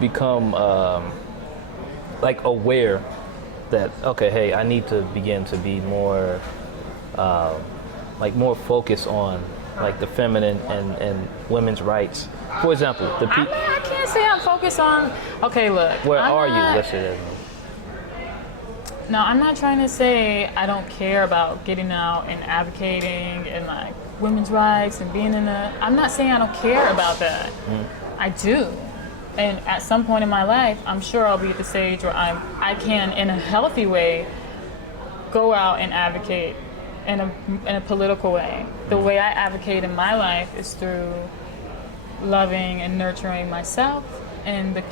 become like aware that, okay, hey, I need to begin to be more like more focused on like the feminine and women's rights? For example, I can't say I'm focused on. Okay, look. Where are you? Let's say that. No, I'm not trying to say I don't care about getting out and advocating and like women's rights and being in the. I'm not saying I don't care about that. I do. And at some point in my life, I'm sure I'll be at the stage where I can, in a healthy way, go out and advocate in a political way. The way I advocate in my life is through loving and nurturing myself and the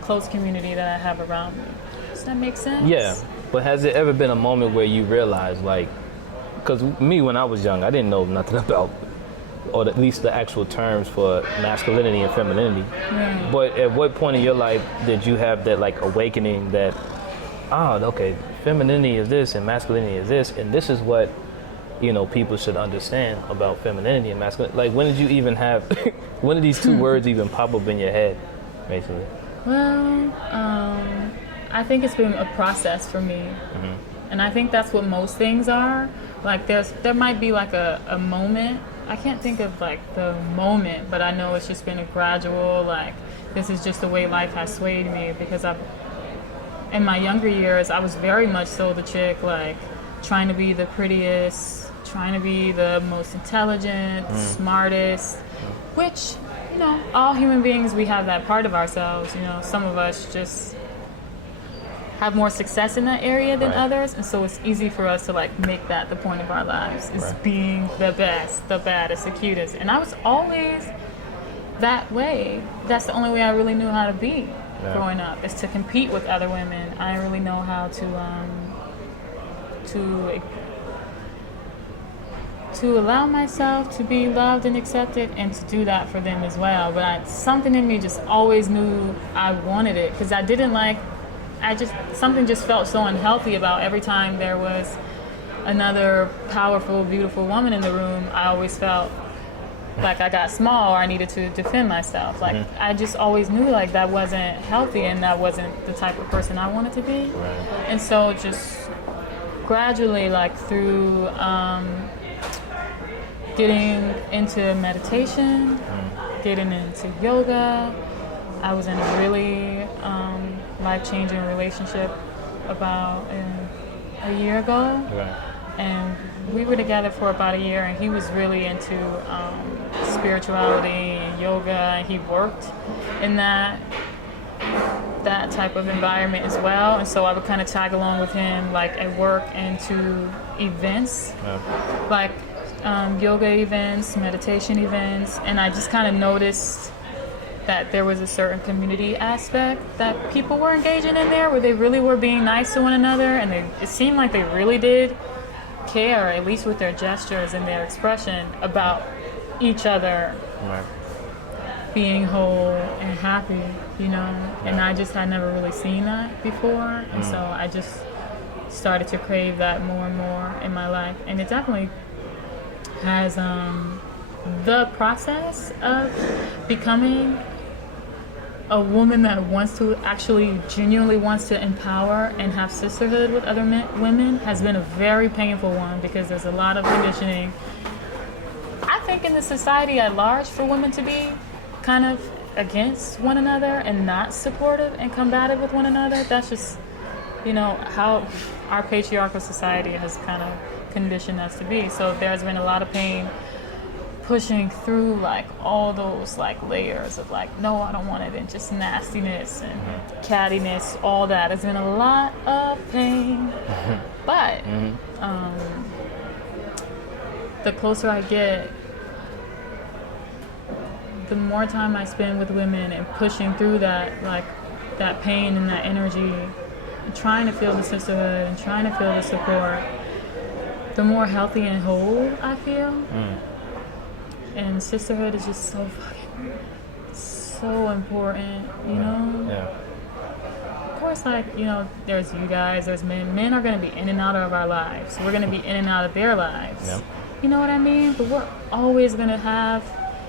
close community that I have around me. Does that make sense? Yeah. But has there ever been a moment where you realized, like, because me, when I was young, I didn't know nothing about, or at least the actual terms for masculinity and femininity. But at what point in your life did you have that, like, awakening that, okay, femininity is this and masculinity is this, and this is what, you know, people should understand about femininity and masculinity? Like, when did you even have, when did these two words even pop up in your head, basically? Well, I think it's been a process for me. And I think that's what most things are. Like there might be like a moment. I can't think of like the moment, but I know it's just been a gradual, like, this is just the way life has swayed me, because in my younger years, I was very much so the chick, like, trying to be the prettiest, trying to be the most intelligent, smartest, which, you know, all human beings, we have that part of ourselves. You know, some of us just have more success in that area than others, and so it's easy for us to like make that the point of our lives, is being the best, the baddest, the cutest. And I was always that way. That's the only way I really knew how to be growing up, is to compete with other women. I didn't really know how to allow myself to be loved and accepted, and to do that for them as well. But something in me just always knew I wanted it, because I didn't like. Something just felt so unhealthy about every time there was another powerful, beautiful woman in the room. I always felt like I got small, or I needed to defend myself. Like, I just always knew like that wasn't healthy, and that wasn't the type of person I wanted to be. And so just gradually, like through getting into meditation, getting into yoga, I was in a really life-changing relationship about a year ago. And we were together for about a year, and he was really into spirituality and yoga, and he worked in that type of environment as well. And so I would kind of tag along with him, like at work, and to events, like yoga events, meditation events, and I just kind of noticed that there was a certain community aspect that people were engaging in there, where they really were being nice to one another, and it seemed like they really did care, at least with their gestures and their expression, about each other being whole and happy, you know. And I just had never really seen that before, and so I just started to crave that more and more in my life. And it definitely has the process of becoming a woman that wants to actually genuinely wants to empower and have sisterhood with other women has been a very painful one, because there's a lot of conditioning, I think, in the society at large for women to be kind of against one another and not supportive and combative with one another. That's just, you know, how our patriarchal society has kind of conditioned us to be. So there's been a lot of pain pushing through like all those like layers of like, no, I don't want it, and just nastiness and cattiness, all that. It's been a lot of pain. But the closer I get, the more time I spend with women and pushing through that, like that pain and that energy, and trying to feel the sisterhood and trying to feel the support, the more healthy and whole I feel. And sisterhood is just so important, you know? Of course, like, you know, there's you guys, there's men. Men are going to be in and out of our lives. We're going to be in and out of their lives. You know what I mean? But we're always going to have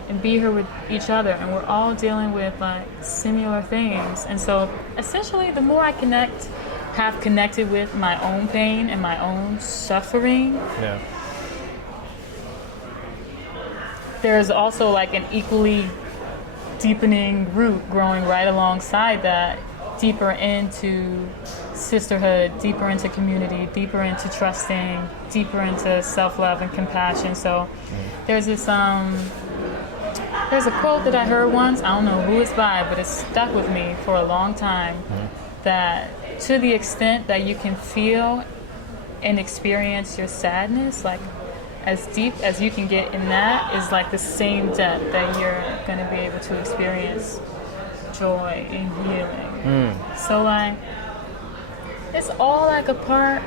and be here each other, and we're all dealing with like similar things. And so essentially the more I have connected with my own pain and my own suffering, Yeah. there's also like an equally deepening root growing right alongside that, deeper into sisterhood, deeper into community, deeper into trusting, deeper into self-love and compassion. So there's this there's a quote that I heard once, I don't know who it's by, but it's stuck with me for a long time, that to the extent that you can feel and experience your sadness, like as deep as you can get in that is like the same depth that you're going to be able to experience joy and healing. So like, it's all like a part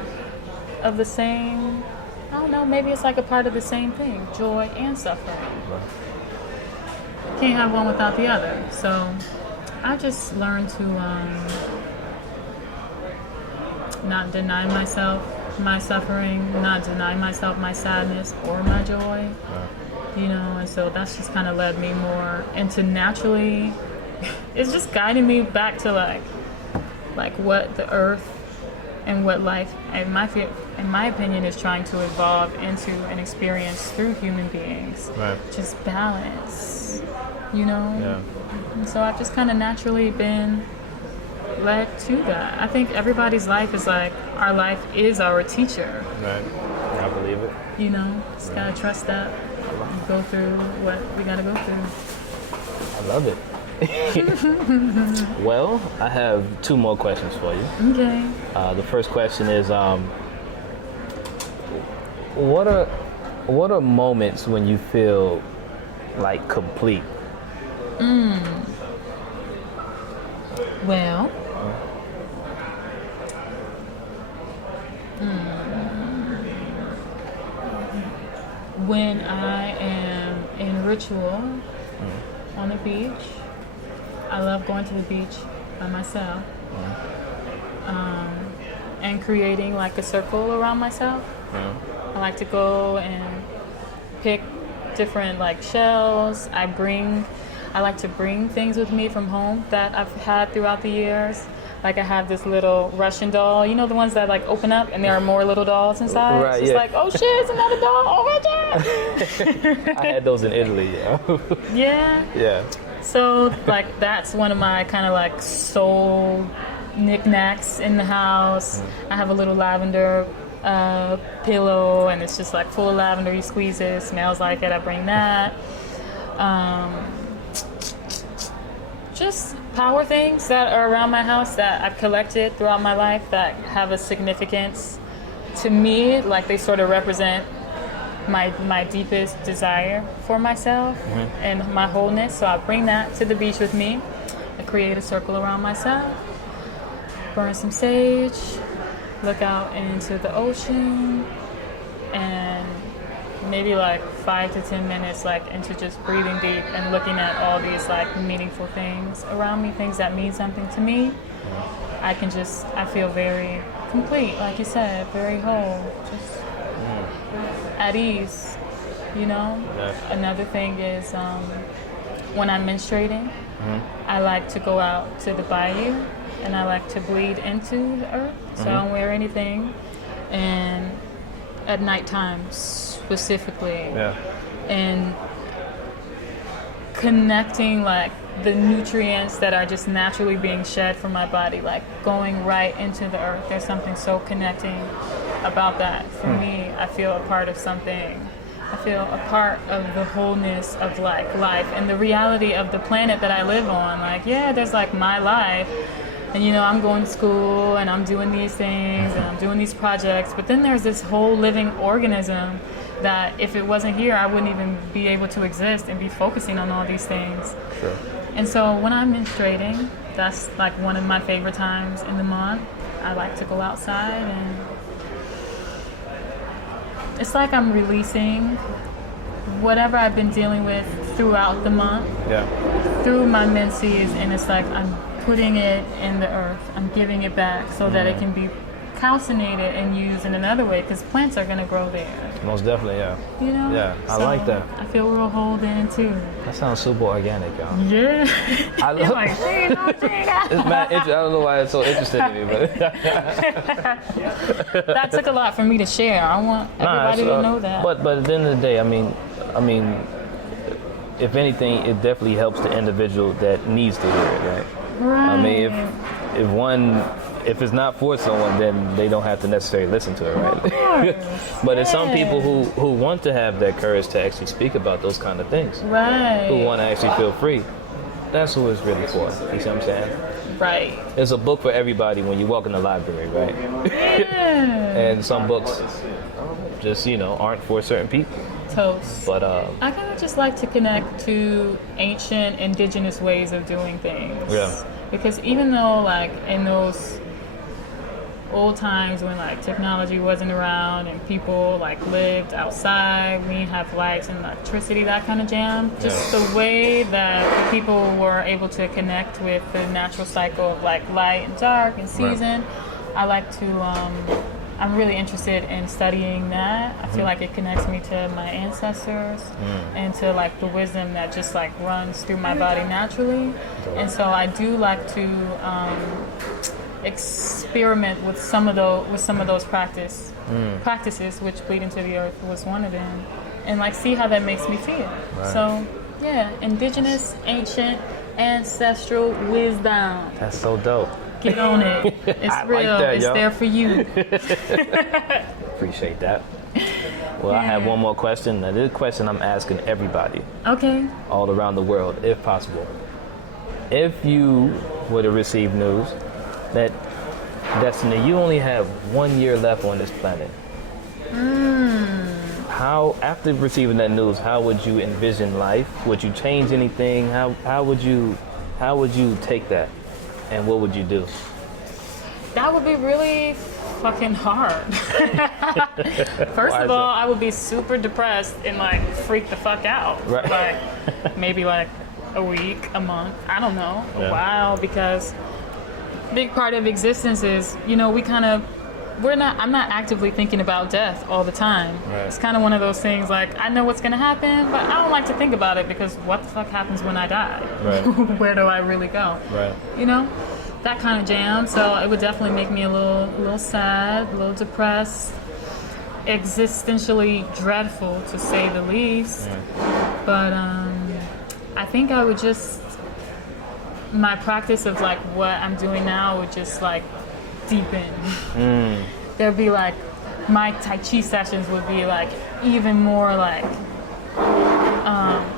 of the same, I don't know, maybe it's like a part of the same thing, joy and suffering. Can't have one without the other. So I just learned to not deny myself my suffering, not deny myself my sadness or my joy, you know, and so that's just kind of led me more into naturally, it's just guiding me back to like what the earth and what life, in my opinion, is trying to evolve into and experience through human beings. Right. Just balance, you know? Yeah. And so I've just kind of naturally been led to that. I think everybody's life is like, our life is our teacher. Right. I believe it. You know, just gotta trust that. And go through what we gotta go through. I love it. Well, I have two more questions for you. Okay. The first question is, what are moments when you feel like complete? Well, when I am in ritual on the beach, I love going to the beach by myself and creating like a circle around myself. I like to go and pick different like shells. I like to bring things with me from home that I've had throughout the years. Like I have this little Russian doll, you know, the ones that like open up and there are more little dolls inside. Right, so it's like, oh shit, it's another doll. Oh my god. I had those in Italy. Yeah. Yeah. So like that's one of my kind of like soul knickknacks in the house. I have a little lavender pillow, and it's just like full of lavender. You squeeze it, it smells like it. I bring that. Just power things that are around my house that I've collected throughout my life that have a significance to me, like they sort of represent my deepest desire for myself and my wholeness. So I bring that to the beach with me. I create a circle around myself, burn some sage, look out into the ocean, and maybe like 5 to 10 minutes like into just breathing deep and looking at all these like meaningful things around me, things that mean something to me. I feel very complete, like you said, very whole, just at ease, you know? Yeah. Another thing is when I'm menstruating, I like to go out to the bayou and I like to bleed into the earth, so I don't wear anything. And at nighttime specifically, and connecting like the nutrients that are just naturally being shed from my body, like going right into the earth. There's something so connecting about that. For me, I feel a part of something. I feel a part of the wholeness of like life and the reality of the planet that I live on. Like, yeah, there's like my life, and you know, I'm going to school and I'm doing these things and I'm doing these projects, but then there's this whole living organism that if it wasn't here, I wouldn't even be able to exist and be focusing on all these things. Sure. And so when I'm menstruating, that's like one of my favorite times in the month. I like to go outside, and it's like I'm releasing whatever I've been dealing with throughout the month through my menses, and it's like I'm putting it in the earth. I'm giving it back so that it can be calcinated and used in another way because plants are going to grow there. Most definitely, yeah. You know? Yeah, I like that. I feel real hold in too. That sounds super organic, y'all. Yeah. I You're love like, it's mad I don't know why it's so interesting to me, but that took a lot for me to share. I want everybody to know that. But at the end of the day, I mean, if anything, it definitely helps the individual that needs to hear it, right? Right. I mean, if it's not for someone, then they don't have to necessarily listen to it, right? But it's some people who want to have that courage to actually speak about those kind of things. Right. Who want to actually feel free. That's who it's really for. You see what I'm saying? Right. There's a book for everybody when you walk in the library, right? Yeah. And some books just, aren't for certain people. Toast. But I kind of just like to connect to ancient indigenous ways of doing things. Yeah. Because even though like in those old times when like technology wasn't around and people like lived outside, we didn't have lights and electricity, that kind of jam. Just the way that people were able to connect with the natural cycle of like light and dark and season. Right. I like to I'm really interested in studying that. I feel like it connects me to my ancestors and to like the wisdom that just like runs through my body naturally. And so I do like to experiment with some of those practices, which bleed into the earth was one of them, and like see how that makes me feel. Right. So yeah, indigenous, ancient, ancestral wisdom. That's so dope. Get on it. It's real. Like that, it's there for you. Appreciate that. Well, I have one more question. Now, this question I'm asking everybody. Okay. All around the world, if possible. If you were to receive news that, Destiny, you only have 1 year left on this planet. How, after receiving that news, how would you envision life? Would you change anything? How would you take that? And what would you do? That would be really fucking hard. First of all, I would be super depressed and like freak the fuck out. Right. Like maybe like a week, a month, I don't know, a while, because a big part of existence is, I'm not actively thinking about death all the time. Right. It's kind of one of those things like, I know what's going to happen, but I don't like to think about it because what the fuck happens when I die? Right. Where do I really go? Right. That kind of jam. So it would definitely make me a little sad, a little depressed, existentially dreadful to say the least. Yeah. But I think I would my practice of like what I'm doing now would just like deepen. There'd be like, my Tai Chi sessions would be like even more like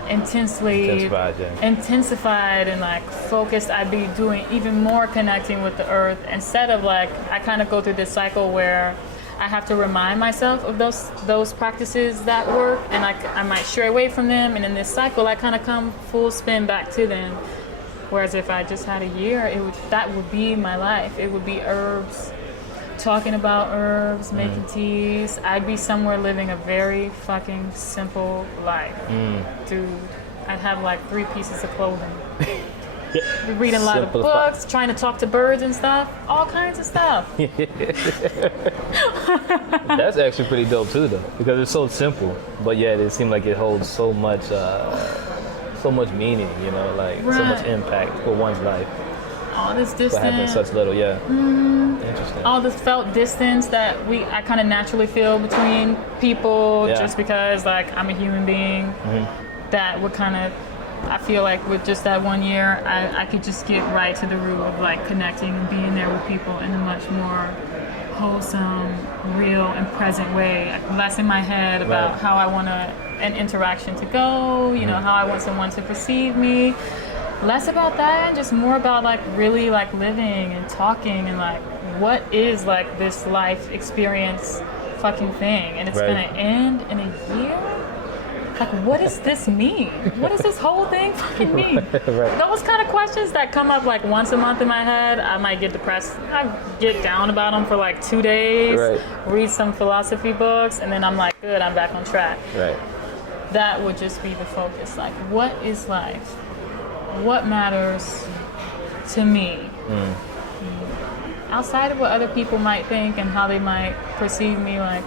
intensified and like focused. I'd be doing even more connecting with the earth instead of like, I kind of go through this cycle where I have to remind myself of those practices that work, and I might stray away from them, and in this cycle I kind of come full spin back to them. Whereas if I just had a year, that would be my life. It would be herbs, talking about herbs, making teas. I'd be somewhere living a very fucking simple life. Dude, I'd have like 3 pieces of clothing. Be reading a lot of books, trying to talk to birds and stuff, all kinds of stuff. That's actually pretty dope too, though, because it's so simple, but yet it seems like it holds so much meaning, so much impact for one's life. All this distance. For having such little, Interesting. All this felt distance that I kind of naturally feel between people, just because like I'm a human being. That would kind of, I feel like with just that 1 year, I could just get right to the root of like connecting and being there with people in a much more wholesome, real, and present way. Less in my head about how I want an interaction to go, how I want someone to perceive me. Less about that and just more about like really like living and talking and like what is like this life experience fucking thing, and it's gonna end in a year? Like, what does this mean? What does this whole thing fucking mean? Those kind of questions that come up like once a month in my head, I might get depressed. I get down about them for like 2 days, read some philosophy books, and then I'm like, good, I'm back on track. That would just be the focus. Like, what is life? What matters to me? Outside of what other people might think and how they might perceive me, like,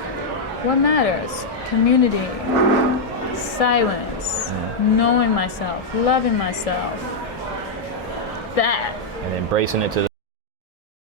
what matters? Community, silence, knowing myself, loving myself. That. And embracing it to the